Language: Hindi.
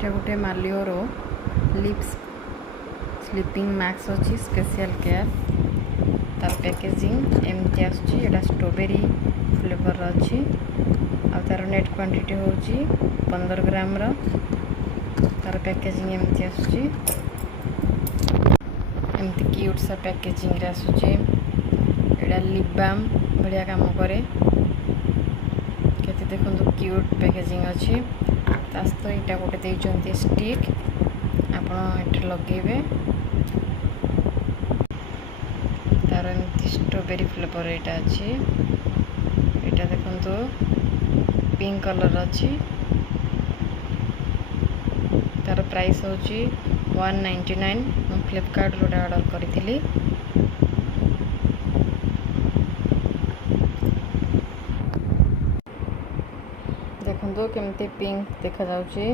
एटा गोटे मालिओर लिप्स स्लीपिंग मैक्स अच्छी स्पेशल केयर तार पैकेजिंग एमती आसुची स्ट्रॉबेरी फ्लेवर अच्छी आ तार नेट क्वांटिटी होची 15 ग्राम रो तार पैकेजिंग एमती आसुची एमती क्यूट सा पैकेजिंग रे आसुची एडा लिप बाम बढ़िया काम करे केते देखंतु क्यूट पैकेजिंग अच्छी तास्तो एटा गोटे देइचंती स्टिक आपण एटा लगेबे तार एमती स्ट्रॉबेरी फ्लेवर एटा अच्छी एटा देखंतु पिंक कलर अच्छी तार प्राइस होची 199 मैं फ्लिपकार्ट रो ऑर्डर करी देखंतु केमती पिंक देखा जाउची